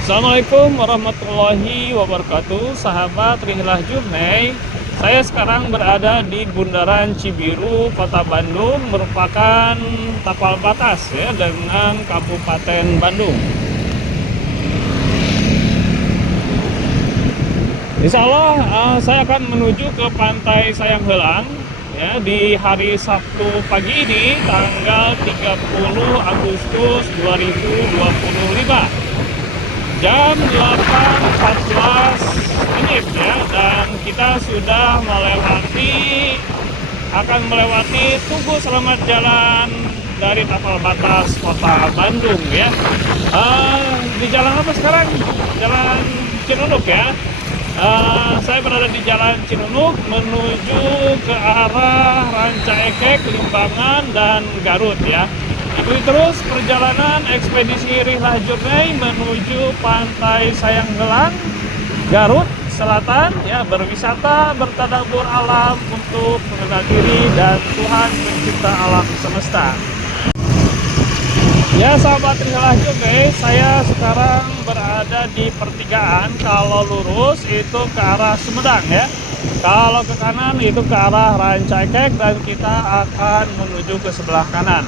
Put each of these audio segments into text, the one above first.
Assalamualaikum warahmatullahi wabarakatuh, sahabat Rihlah Journey. Saya sekarang berada di Bundaran Cibiru, Kota Bandung, merupakan tapal batas ya dengan Kabupaten Bandung. Insya Allah saya akan menuju ke Pantai Sayang Heulang ya di hari Sabtu pagi ini, tanggal 30 Agustus 2025. Jam 8.14 menit ya, dan kita sudah akan melewati Tugu Selamat Jalan dari tapal batas Kota Bandung ya. Di jalan apa sekarang? Jalan Cinunuk ya. Saya berada di Jalan Cinunuk menuju ke arah Ranca Ekek, Limbangan, dan Garut ya. Ikuti terus perjalanan ekspedisi Rihlah Journey menuju Pantai Sayang Heulang, Garut Selatan ya, berwisata, bertadabbur alam untuk mengenal diri dan Tuhan pencipta alam semesta. Ya sahabat Rihlah Journey, saya sekarang berada di pertigaan. Kalau lurus itu ke arah Sumedang ya. Kalau ke kanan itu ke arah Ranca Ekek, dan kita akan menuju ke sebelah kanan.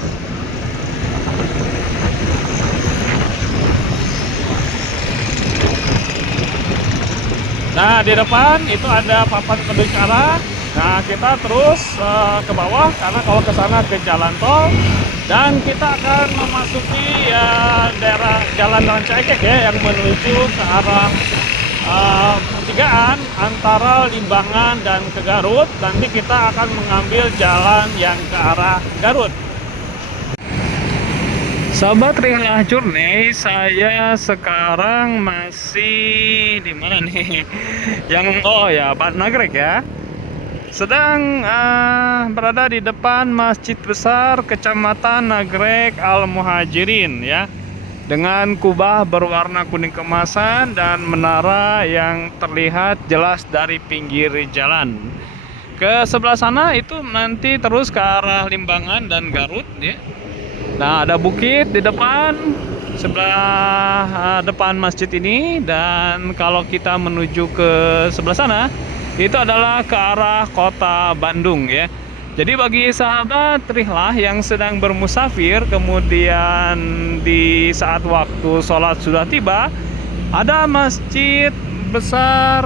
Nah, di depan itu ada papan petunjuk arah. Nah, kita terus ke bawah karena kalau ke sana ke jalan tol, dan kita akan memasuki daerah Jalan Ranca Ekek ya, yang menuju ke arah pertigaan antara Limbangan dan ke Garut. Nanti kita akan mengambil jalan yang ke arah Garut. Sahabat Rihlah Journey, saya sekarang masih di mana nih? Bad Nagrek ya. Sedang berada di depan Masjid Besar Kecamatan Nagrek Al-Muhajirin ya. Dengan kubah berwarna kuning keemasan dan menara yang terlihat jelas dari pinggir jalan. Ke sebelah sana itu nanti terus ke arah Limbangan dan Garut ya. Nah, ada bukit di depan sebelah depan masjid ini, dan kalau kita menuju ke sebelah sana itu adalah ke arah Kota Bandung ya. Jadi bagi sahabat Rihlah yang sedang bermusafir, kemudian di saat waktu sholat sudah tiba, ada Masjid Besar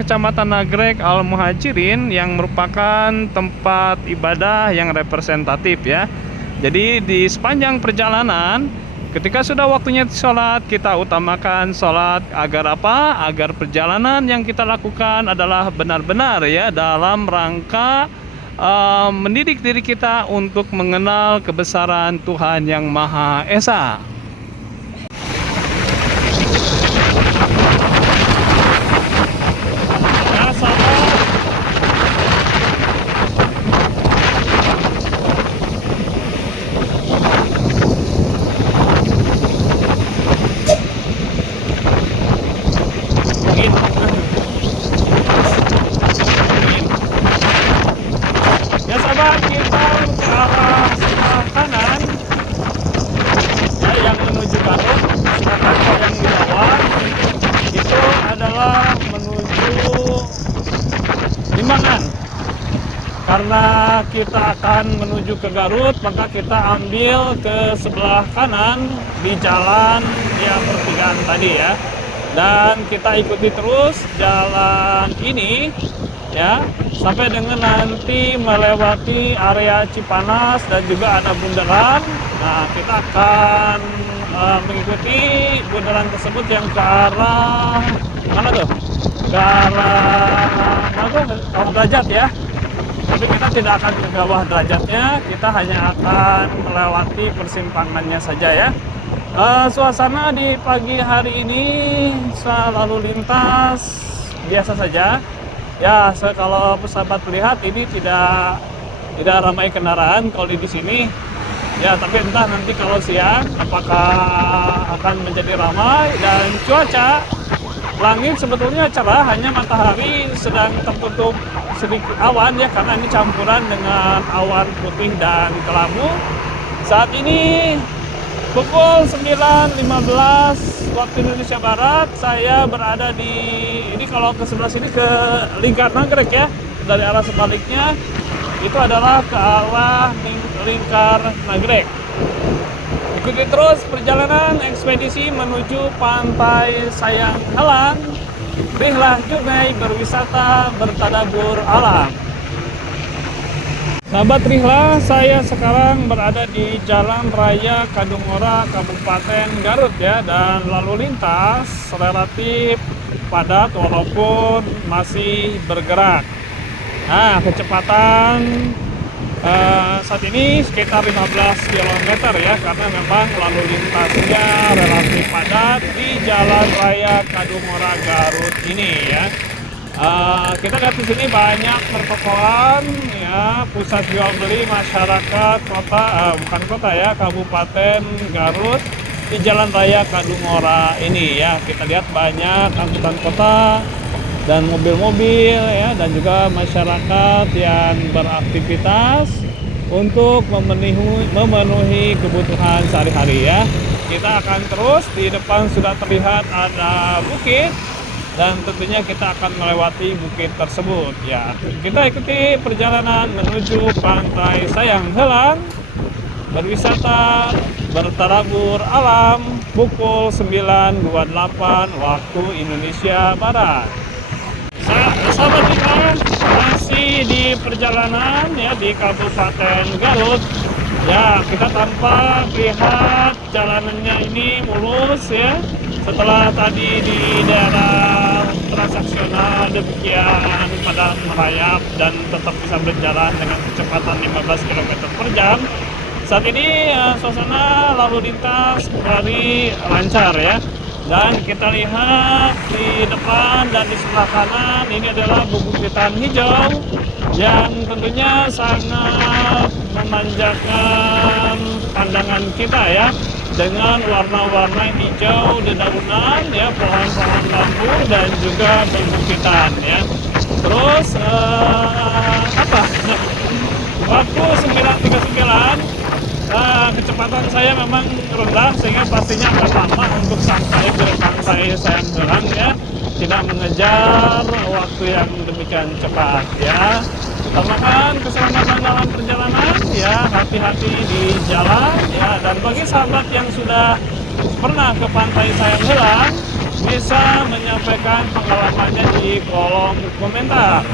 Kecamatan Nagrek Al-Muhajirin yang merupakan tempat ibadah yang representatif ya. Jadi di sepanjang perjalanan, ketika sudah waktunya sholat, kita utamakan sholat agar apa? Agar perjalanan yang kita lakukan adalah benar-benar ya dalam rangka mendidik diri kita untuk mengenal kebesaran Tuhan Yang Maha Esa. Nah, sahabat, ya sahabat, kita ke arah sebelah kanan ya, yang menuju Garut. Sedangkan kalau yang di bawah itu adalah menuju Limbangan. Karena kita akan menuju ke Garut, maka kita ambil ke sebelah kanan di jalan yang pertigaan tadi ya. Dan kita ikuti terus jalan ini ya sampai dengan nanti melewati area Cipanas dan juga ada bundaran. Nah, kita akan mengikuti bundaran tersebut yang ke arah mana tuh? Ke arah bawah derajat ya. Tapi kita tidak akan ke bawah derajatnya, kita hanya akan melewati persimpangannya saja ya. Suasana di pagi hari ini lalu lintas biasa saja. Ya, kalau sahabat melihat ini tidak ramai kendaraan kalau di sini. Ya, tapi entah nanti kalau siang apakah akan menjadi ramai. Dan cuaca langit sebetulnya cerah, hanya matahari sedang tertutup sedikit awan ya, karena ini campuran dengan awan putih dan kelabu. Saat ini pukul 9.15 waktu Indonesia Barat. Saya berada di ini, kalau ke sebelah sini ke Lingkar Nagrek ya. Dari arah sebaliknya itu adalah ke arah Lingkar Nagrek. Ikuti terus perjalanan ekspedisi menuju Pantai Sayang Heulang. Rihlah Journey berwisata bertadabur alam. Sahabat Rihlah, saya sekarang berada di Jalan Raya Kadungora, Kabupaten Garut ya, dan lalu lintas relatif padat walaupun masih bergerak. Nah, kecepatan saat ini sekitar 15 km ya, karena memang lalu lintasnya relatif padat di Jalan Raya Kadungora Garut ini ya. Kita lihat di sini banyak pertokoan ya, pusat jual beli masyarakat kota, bukan kota ya, Kabupaten Garut di Jalan Raya Kadungora ini ya. Kita lihat banyak angkutan kota dan mobil-mobil ya, dan juga masyarakat yang beraktivitas untuk memenuhi kebutuhan sehari-hari ya. Kita akan terus, di depan sudah terlihat ada bukit, dan tentunya kita akan melewati bukit tersebut ya. Kita ikuti perjalanan menuju Pantai Sayang Heulang, berwisata bertadabur alam, pukul 9.28 waktu Indonesia Barat. Sahabat kita masih di perjalanan ya di Kabupaten Garut ya. Kita tampak lihat jalanannya ini mulus ya, setelah tadi di daerah transaksional demikian padat merayap dan tetap bisa berjalan dengan kecepatan 15 km per jam. Saat ini suasana lalu lintas kembali lancar ya. Dan kita lihat di depan dan di sebelah kanan ini adalah bebutitan hijau yang tentunya sangat memanjakan pandangan kita ya, dengan warna-warna hijau dedaunan ya, pohon-pohon bambu dan juga perbukitan ya. Terus waktu 9.39, kecepatan saya memang rendah sehingga pastinya akan lama untuk sampai ke Pantai Sayang Heulang ya. Tidak mengejar waktu yang demikian cepat ya. Utamakan keselamatan dalam perjalanan ya, hati-hati di jalan ya. Dan bagi sahabat yang sudah pernah ke Pantai Sayang Heulang, bisa menyampaikan pengalamannya di kolom komentar.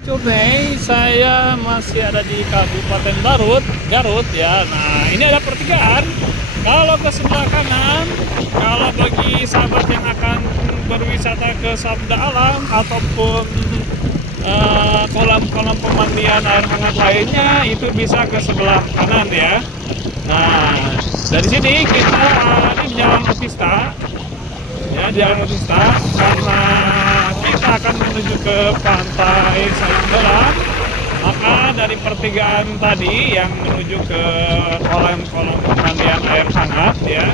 Journey, saya masih ada di Kabupaten Garut ya. Nah, ini ada pertigaan. Kalau ke sebelah kanan, kalau bagi sahabat yang akan berwisata ke Sabda Alam ataupun kolam-kolam pemandian air hangat lainnya, itu bisa ke sebelah kanan ya. Nah, dari sini kita di Jalan Otista ya, Jalan Otista, karena kita akan menuju ke Pantai Sayang Heulang, maka dari pertigaan tadi yang menuju ke kolam-kolam pemandian air hangat ya,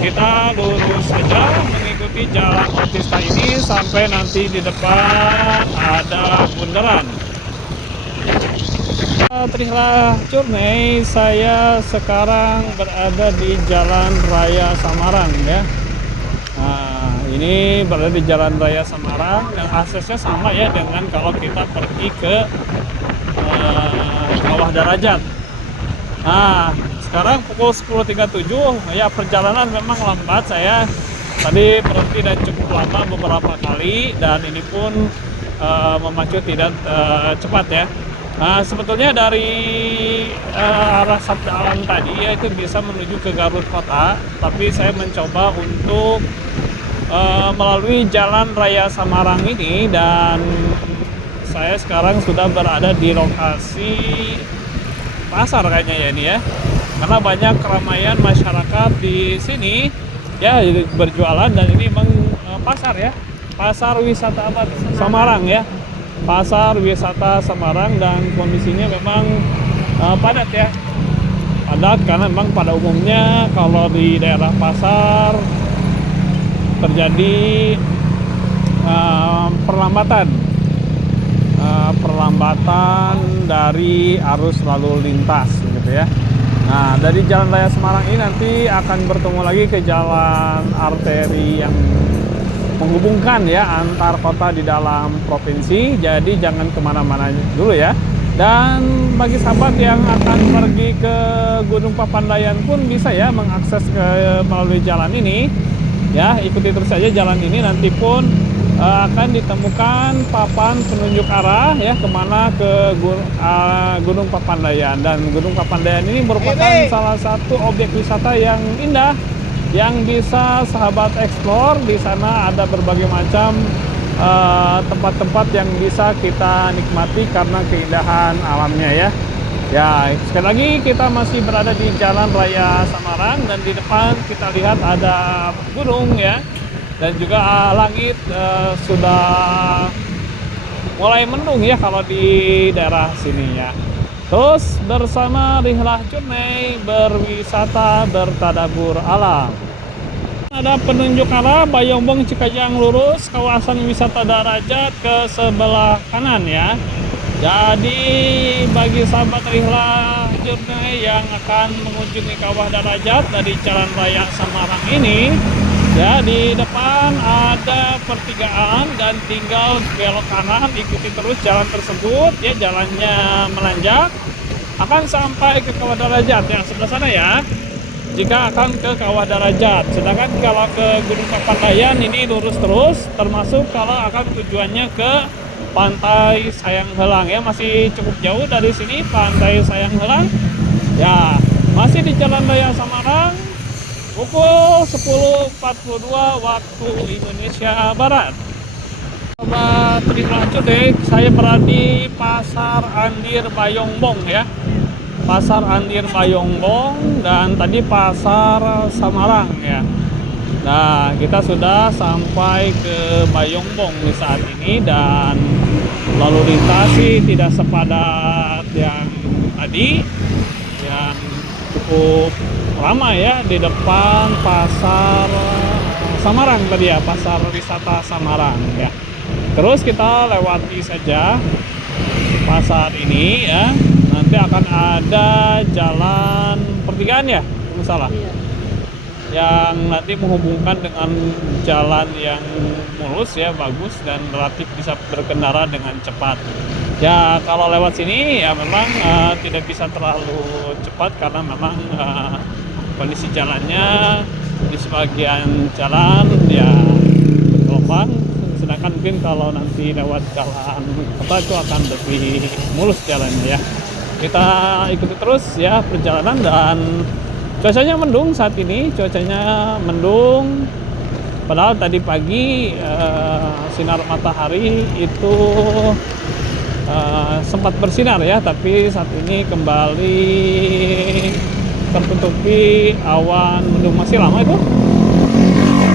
kita lurus saja mengikuti Jalan Otista ini sampai nanti di depan ada bundaran. Rihlah Journey, saya sekarang berada di Jalan Raya Samarang ya. Nah, ini berada di Jalan Raya Samarang dan aksesnya sama ya dengan kalau kita pergi ke Kawah Darajat. Nah, sekarang pukul 10.37 ya, perjalanan memang lambat. Saya tadi berhenti dan cukup lama beberapa kali, dan ini pun memacu tidak cepat ya. Nah, sebetulnya dari arah Sabda Alam tadi ya, itu bisa menuju ke Garut Kota, tapi saya mencoba untuk melalui Jalan Raya Samarang ini, dan saya sekarang sudah berada di lokasi pasar kayaknya ya ini ya, karena banyak keramaian masyarakat di sini ya berjualan, dan ini memang pasar ya, pasar wisata Samarang ya, pasar wisata Samarang, dan kondisinya memang padat ya, padat karena memang pada umumnya kalau di daerah pasar terjadi perlambatan dari arus lalu lintas gitu ya. Nah, dari Jalan Raya Semarang ini nanti akan bertemu lagi ke jalan arteri yang menghubungkan ya antar kota di dalam provinsi. Jadi jangan kemana-mana dulu ya. Dan bagi sahabat yang akan pergi ke Gunung Papandayan pun bisa ya mengakses melalui jalan ini. Ya, ikuti terus saja jalan ini, nanti pun akan ditemukan papan penunjuk arah ya kemana ke Gunung Papandayan. Dan Gunung Papandayan ini merupakan salah satu objek wisata yang indah yang bisa sahabat eksplor. Di sana ada berbagai macam tempat-tempat yang bisa kita nikmati karena keindahan alamnya ya. Ya, sekali lagi kita masih berada di Jalan Raya Samarang dan di depan kita lihat ada gunung ya. Dan juga langit sudah mulai mendung ya kalau di daerah sini ya. Terus bersama Rihlah Journey berwisata bertadabur alam. Ada penunjuk arah Bayombong Cikajang lurus kawasan wisata Darajat ke sebelah kanan ya. Jadi bagi sahabat Rihlah Journey yang akan mengunjungi Kawah Darajat dari Jalan Raya Samarang ini, ya di depan ada pertigaan dan tinggal belok kanan, ikuti terus jalan tersebut ya, jalannya menanjak akan sampai ke Kawah Darajat yang sebelah sana ya. Jika akan ke Kawah Darajat, sedangkan kalau ke Gunung Papandayan ini lurus terus, termasuk kalau akan tujuannya ke Pantai Sayang Heulang ya, masih cukup jauh dari sini Pantai Sayang Heulang ya, masih di Jalan Raya Samarang pukul 10.42 waktu Indonesia Barat. Sobat Rihlah Journey, saya berada di Pasar Andir Bayombong ya. Pasar Andir Bayombong dan tadi Pasar Samarang ya. Nah, kita sudah sampai ke Bayombong di saat ini dan lalu lintas sih tidak sepadat yang tadi, yang cukup ramai ya di depan Pasar Samarang tadi ya, Pasar Wisata Samarang ya. Terus kita lewati saja pasar ini ya. Nanti akan ada jalan pertigaan ya, kalau salah. Iya. Yang nanti menghubungkan dengan jalan yang mulus ya, bagus dan relatif bisa berkendara dengan cepat. Ya kalau lewat sini ya memang tidak bisa terlalu cepat karena memang kondisi jalannya di sebagian jalan ya bergelombang, sedangkan mungkin kalau nanti lewat jalan kota itu akan lebih mulus jalannya ya. Kita ikuti terus ya perjalanan dan cuacanya mendung saat ini, cuacanya mendung. Padahal tadi pagi sinar matahari itu sempat bersinar ya, tapi saat ini kembali tertutupi awan mendung. Masih lama itu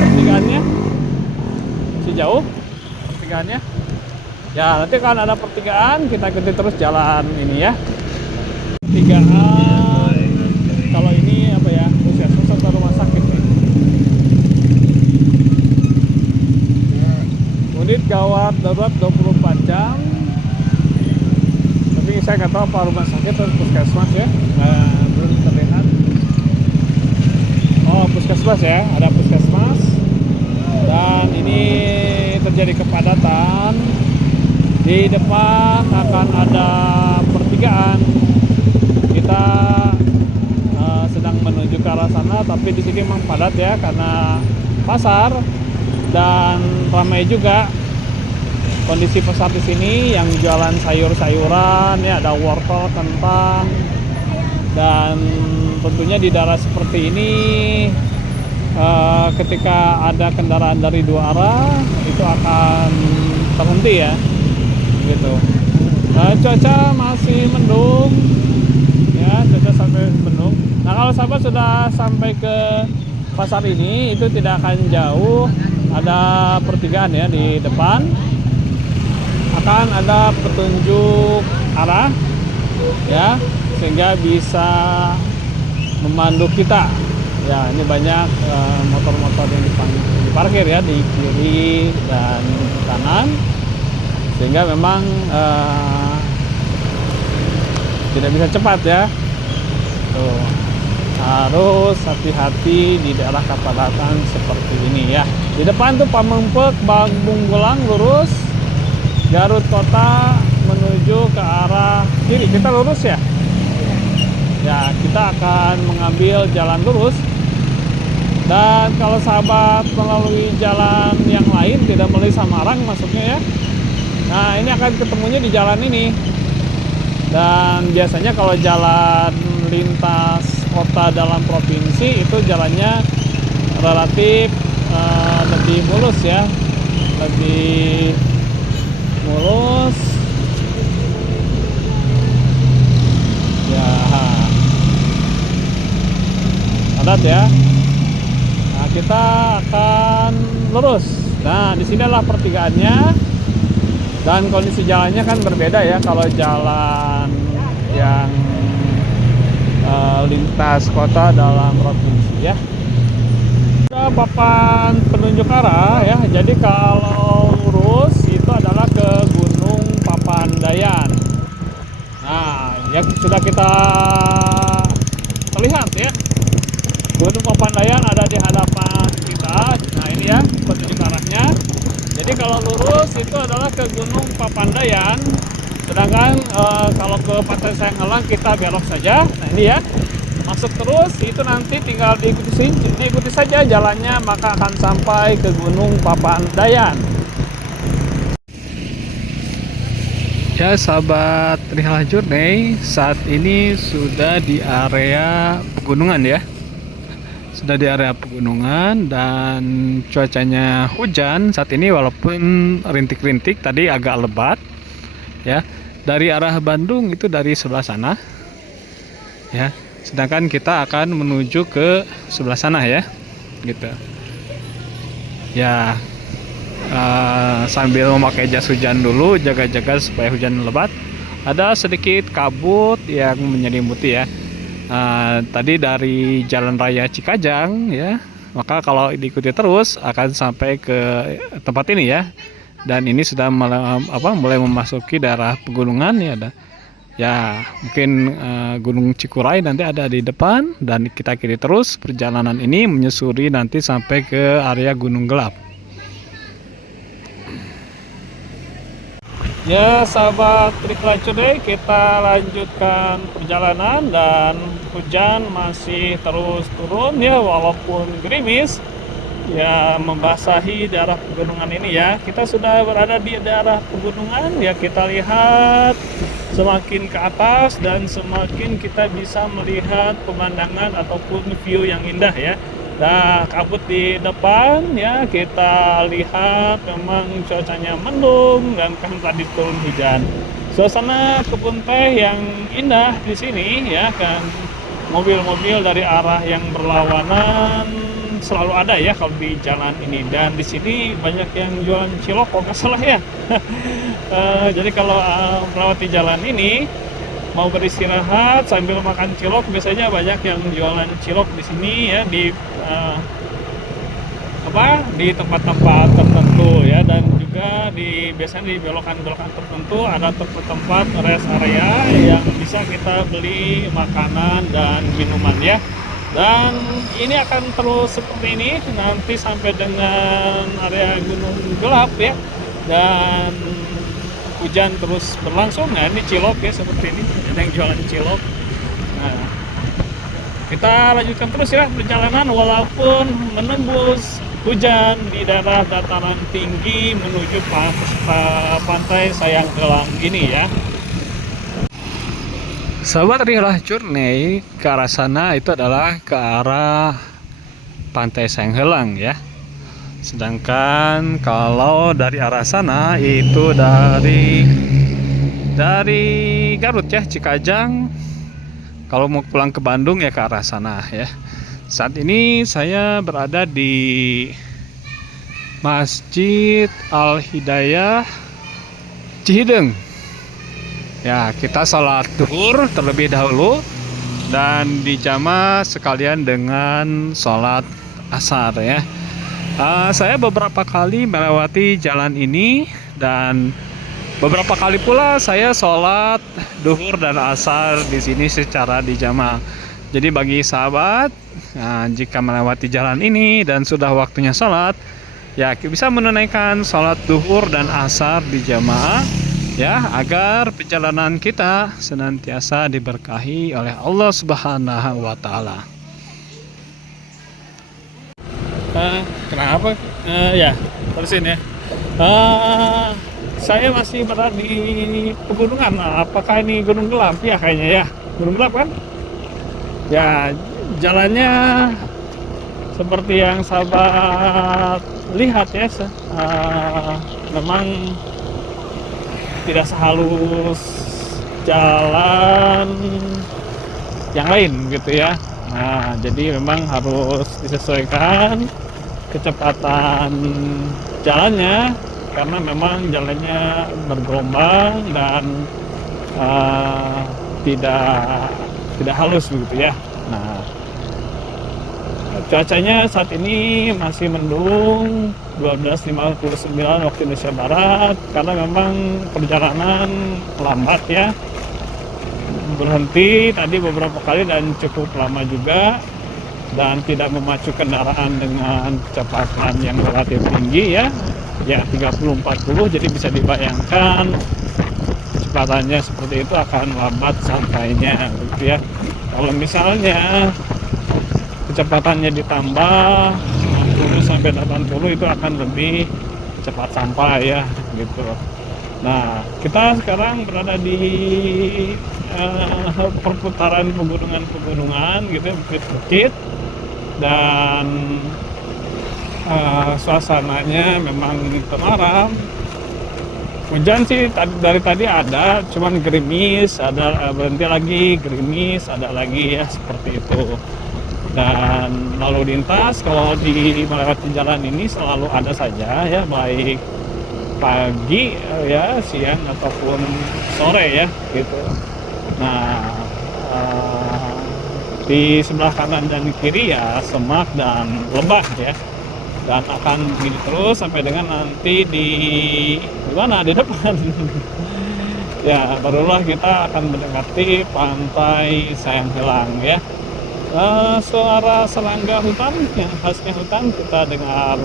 pertigaannya, masih jauh pertigaannya. Ya nanti kan ada pertigaan, kita ikuti terus jalan ini ya. Pertigaan kalau ini apa ya, puskesmas atau rumah sakit nih. Unit gawat darurat 24 jam. Tapi saya nggak tahu apa rumah sakit atau puskesmas ya, belum terlihat. Oh puskesmas ya, ada puskesmas. Dan ini terjadi kepadatan. Di depan akan ada pertigaan. Kita sedang menuju ke arah sana, tapi di sini memang padat ya karena pasar dan ramai juga kondisi pasar di sini yang jualan sayur-sayuran ya, ada wortel, kentang, dan tentunya di daerah seperti ini ketika ada kendaraan dari dua arah itu akan terhenti ya gitu. Cuaca masih mendung ya, cuaca sampai mendung. Nah kalau sahabat sudah sampai ke pasar ini itu tidak akan jauh, ada pertigaan ya di depan, akan ada petunjuk arah ya, sehingga bisa memandu kita ya. Ini banyak motor-motor yang diparkir ya di kiri dan kanan, sehingga memang tidak bisa cepat ya tuh. harus hati-hati di daerah kepadatan seperti ini ya. Di depan tuh Pamengpeuk, Bunggulang lurus, Garut Kota menuju ke arah kiri. Kita lurus ya. Ya, kita akan mengambil jalan lurus. Dan kalau sahabat melalui jalan yang lain, tidak melalui Samarang maksudnya ya. Nah, ini akan ketemunya di jalan ini. Dan biasanya kalau jalan lintas kota dalam provinsi itu jalannya relatif lebih mulus ya. Lebih mulus. Ya. Padat ya. Nah, kita akan lurus. Nah, di sini adalah pertigaannya. Dan kondisi jalannya kan berbeda ya kalau jalan yang lintas kota dalam provinsi ya. Ada papan penunjuk arah ya. Jadi kalau lurus itu adalah ke Gunung Papandayan. Nah, ya sudah kita lihat ya. Gunung Papandayan ada di hadapan kita. Nah, ini ya penunjuk arahnya. Jadi kalau lurus itu adalah ke Gunung Papandayan, sedangkan kalau ke Pantai Sayang Heulang kita belok saja. Nah ini ya, masuk terus itu nanti tinggal diikuti saja jalannya, maka akan sampai ke Gunung Papandayan. Ya sahabat Rihala Journey, saat ini sudah di area pegunungan ya. Sudah di area pegunungan dan cuacanya hujan saat ini walaupun rintik-rintik, tadi agak lebat ya. Dari arah Bandung itu dari sebelah sana ya, sedangkan kita akan menuju ke sebelah sana ya gitu ya. Sambil memakai jas hujan dulu, jaga-jaga supaya hujan lebat. Ada sedikit kabut yang menyelimuti ya. Tadi dari Jalan Raya Cikajang ya, maka kalau diikuti terus akan sampai ke tempat ini ya. Dan ini sudah mulai memasuki daerah pegunungan ya. Ya mungkin Gunung Cikuray nanti ada di depan, dan kita kiri terus perjalanan ini menyusuri nanti sampai ke area Gunung Gelap. Ya sahabat Rihala Journey, kita lanjutkan perjalanan dan hujan masih terus turun ya, walaupun gerimis ya membasahi daerah pegunungan ini ya. Kita sudah berada di daerah pegunungan ya, kita lihat semakin ke atas dan semakin kita bisa melihat pemandangan ataupun view yang indah ya. Nah, kabut di depan ya, kita lihat memang cuacanya mendung dan kan tadi turun hujan. Suasana kebun teh yang indah di sini ya kan. Mobil-mobil dari arah yang berlawanan selalu ada ya kalau di jalan ini, dan di sini banyak yang jualan cilok kalau nggak salah ya. Jadi kalau melewati jalan ini mau beristirahat sambil makan cilok, biasanya banyak yang jualan cilok di sini ya, di tempat-tempat tertentu ya, dan juga biasanya di belokan-belokan tertentu ada tempat rest area yang bisa kita beli makanan dan minuman ya. Dan ini akan terus seperti ini nanti sampai dengan area Gunung Gelap ya, dan hujan terus berlangsung. Nah ini cilok ya, seperti ini ada yang jualan cilok. Nah, kita lanjutkan terus ya perjalanan walaupun menembus hujan di daerah dataran tinggi menuju Pantai Sayang Heulang ini ya. Sahabat Rihala Journey, ke arah sana itu adalah ke arah Pantai Sayang Heulang ya. Sedangkan kalau dari arah sana itu dari Garut ya, Cikajang. Kalau mau pulang ke Bandung ya ke arah sana ya. Saat ini saya berada di Masjid Al Hidayah Cihideng. Ya, kita sholat duhur terlebih dahulu dan dijamah sekalian dengan sholat asar ya. Saya beberapa kali melewati jalan ini dan beberapa kali pula saya sholat duhur dan asar di sini secara dijamah. Jadi bagi sahabat, jika melewati jalan ini dan sudah waktunya sholat, ya bisa menunaikan sholat duhur dan asar di jamaah, ya, agar perjalanan kita senantiasa diberkahi oleh Allah Subhanahu wa Ta'ala. Kenapa? Ya, terusin ya. Saya masih berada di pegunungan. Apakah ini Gunung Gelap? Ya, kayaknya ya. Gunung Gelap kan? Ya, jalannya seperti yang sahabat lihat ya, memang tidak sehalus jalan yang lain gitu ya. Nah, jadi memang harus disesuaikan kecepatan jalannya, karena memang jalannya bergelombang dan tidak halus begitu ya. Nah, cuacanya saat ini masih mendung, 12.59 waktu Indonesia Barat, karena memang perjalanan lambat ya, berhenti tadi beberapa kali dan cukup lama juga, dan tidak memacu kendaraan dengan kecepatan yang relatif tinggi ya 30-40, jadi bisa dibayangkan kecepatannya seperti itu akan lambat sampainya gitu ya. Kalau misalnya kecepatannya ditambah 60 sampai 80 itu akan lebih cepat sampai ya gitu. Nah, kita sekarang berada di perputaran pegunungan gitu, bukit-bukit, dan suasananya memang temaram. Hujan sih dari tadi ada, cuman gerimis, ada berhenti lagi, gerimis, ada lagi ya, seperti itu. Dan lalu lintas kalau di melewati jalan ini selalu ada saja ya, baik pagi ya, siang ataupun sore ya gitu. Nah, di sebelah kanan dan kiri ya semak dan lembah ya, dan akan begini terus sampai dengan nanti di mana, di depan ya, barulah kita akan mendekati pantai Sayang Heulang ya. Suara serangga hutan yang khasnya hutan kita dengar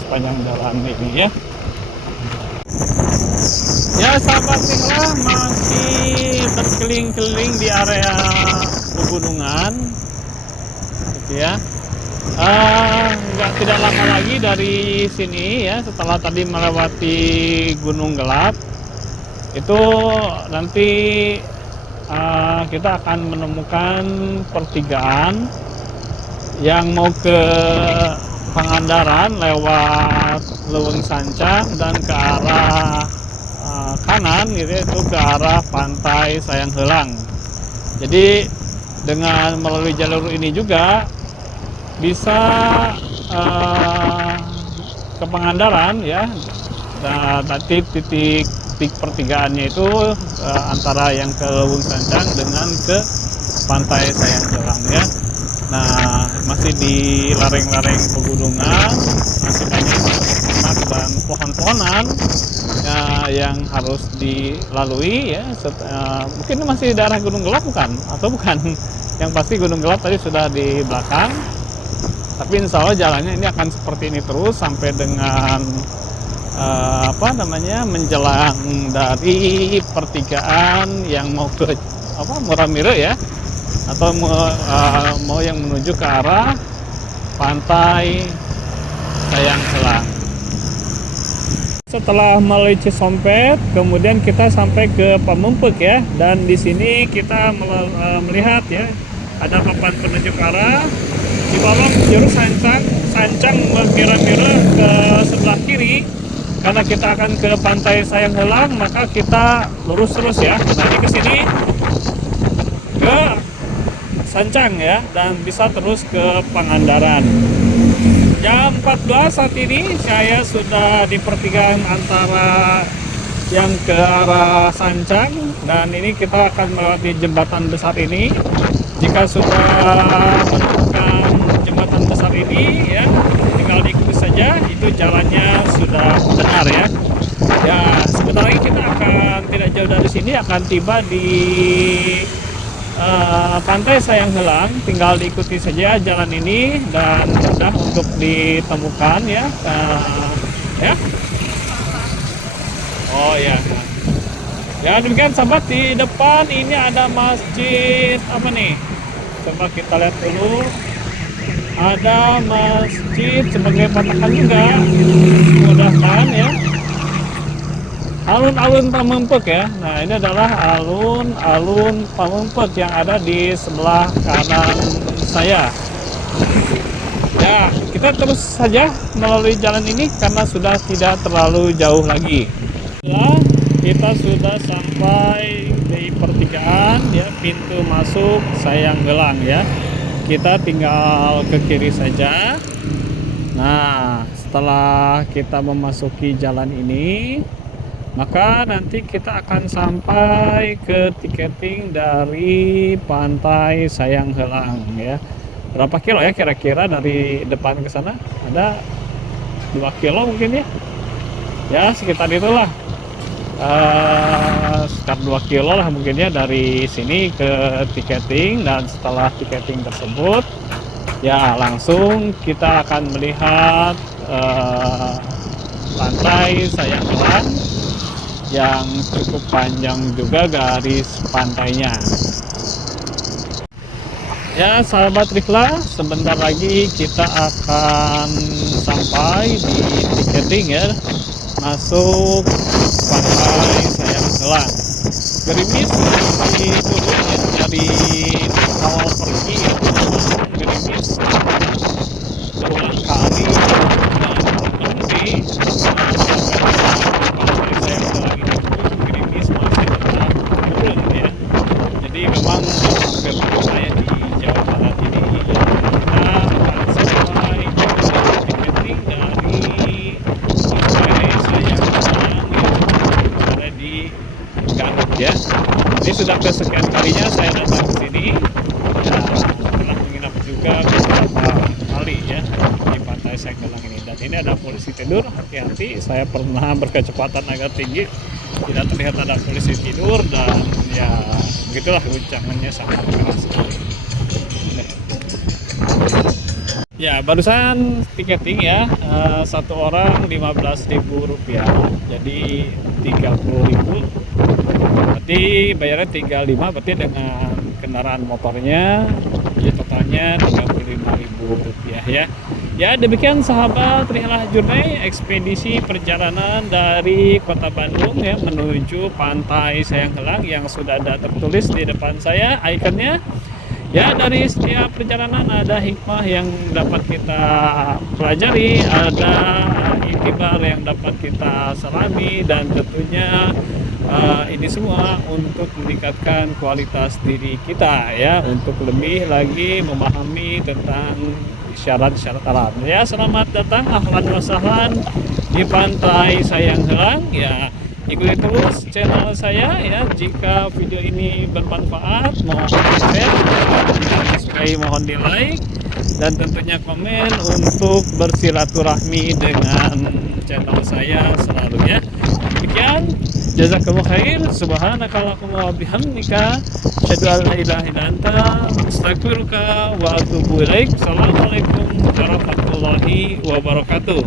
sepanjang jalan ini ya. Ya sahabat Singlah, masih berkeliling-keliling di area pegunungan gitu ya. Tidak lama lagi dari sini ya, setelah tadi melewati Gunung Gelap itu nanti kita akan menemukan pertigaan yang mau ke Pangandaran lewat Leuweung Sancang dan ke arah kanan gitu, itu ke arah pantai Sayang Heulang. Jadi dengan melalui jalur ini juga bisa ke Pangandaran ya. Dan nanti titik pertigaannya itu antara yang ke Leuweung Sancang dengan ke pantai Sayang Heulang ya. Nah, masih di lereng-lereng pegunungan, masih banyak semak dan pohon-pohonan yang harus dilalui ya. Mungkin ini masih daerah Gunung Gelap bukan? Atau bukan? Yang pasti Gunung Gelap tadi sudah di belakang. Tapi insya Allah jalannya ini akan seperti ini terus sampai dengan menjelang dari pertigaan yang mau ke Muramire ya, atau mau yang menuju ke arah pantai Sayang Heulang. Setelah melalui Cisompet, kemudian kita sampai ke Pamempek ya, dan di sini kita melihat ya ada papan penunjuk arah. Di bawah jurus Sancang Mira-Mira ke sebelah kiri. Karena kita akan ke pantai Sayang Heulang, maka kita lurus terus ya. Nah, ini ke sini ke Sancang ya, dan bisa terus ke Pangandaran. Jam 14 saat ini saya sudah di pertigaan antara yang ke arah Sancang, dan ini kita akan melewati jembatan besar ini. Jika sudah menemukan jembatan besar ini ya, tinggal diikuti saja, itu jalannya sudah benar ya. Ya, sebentar lagi kita akan tidak jauh dari sini akan tiba di Pantai Sayang Helang, tinggal diikuti saja jalan ini dan mudah untuk ditemukan ya. Ya. Oh ya. Ya demikian sahabat, di depan ini ada masjid apa nih? Coba kita lihat dulu. Ada masjid sebagai patokan juga. Mudah-mudahan ya. Alun-alun Pamengpeuk ya. Nah ini adalah alun-alun Pamengpeuk yang ada di sebelah kanan saya. Ya kita terus saja melalui jalan ini karena sudah tidak terlalu jauh lagi. Ya, kita sudah sampai di pertigaan ya, pintu masuk Sayang Helang ya. Kita tinggal ke kiri saja. Nah setelah kita memasuki jalan ini, maka nanti kita akan sampai ke tiketing dari Pantai Sayang Helang ya. Berapa kilo ya kira-kira dari depan ke sana? Ada 2 kilo mungkin ya. Ya sekitar itulah. Sekitar 2 kilo lah mungkin ya dari sini ke tiketing, dan setelah tiketing tersebut ya langsung kita akan melihat Pantai Sayang Helang yang cukup panjang juga garis pantainya. Ya sahabat Rifla, sebentar lagi kita akan sampai di tiketing ya, masuk Pantai Sayang Helang. Gerimis masih turun ya dari awal pergi ya, gerimis berulang kali dan berhenti Pantai Sayang Helang ini. Gerimis masih tetap turun ya. Jadi memang hampir saya di Jawa Barat ini ya, kita akan sampai ke tiketing dari Pantai Sayang Helang yang ada di Garut ya. Ini sudah kesekian kalinya saya datang ke sini. Ya, pernah menginap juga beberapa kali ya di Pantai Sayang Helang ini. Dan ini ada polisi tidur, hati-hati. Saya pernah berkecepatan agak tinggi, tidak terlihat ada polisi tidur, dan ya begitulah, guncangannya sangat keras sekali. Ya barusan tiketing ya, satu orang Rp15.000, jadi 30.000, berarti bayarnya 35, berarti dengan kendaraan motornya ya totalnya Rp35.000 ya. Ya demikian sahabat Rihlah Journey, ekspedisi perjalanan dari Kota Bandung ya menuju Pantai Sayang Helang yang sudah ada tertulis di depan saya ikonnya. Ya dari setiap perjalanan ada hikmah yang dapat kita pelajari, ada iktibar yang dapat kita selami, dan tentunya ini semua untuk meningkatkan kualitas diri kita ya, untuk lebih lagi memahami tentang syarat-syarat alam. Ya selamat datang, ahlan wa sahlan di Pantai Sayang Helang ya. Ikuti terus channel saya ya. Jika video ini bermanfaat mohon di share, jika disukai mohon di like, dan tentunya komen untuk bersilaturahmi dengan channel saya selalu ya. Demikian, jazakallahu khair, subhanakallahumma wa bihamdika, asyhadu an la ilaha illa anta, astaghfiruka wa atubu ilaik. Assalamualaikum warahmatullahi wabarakatuh.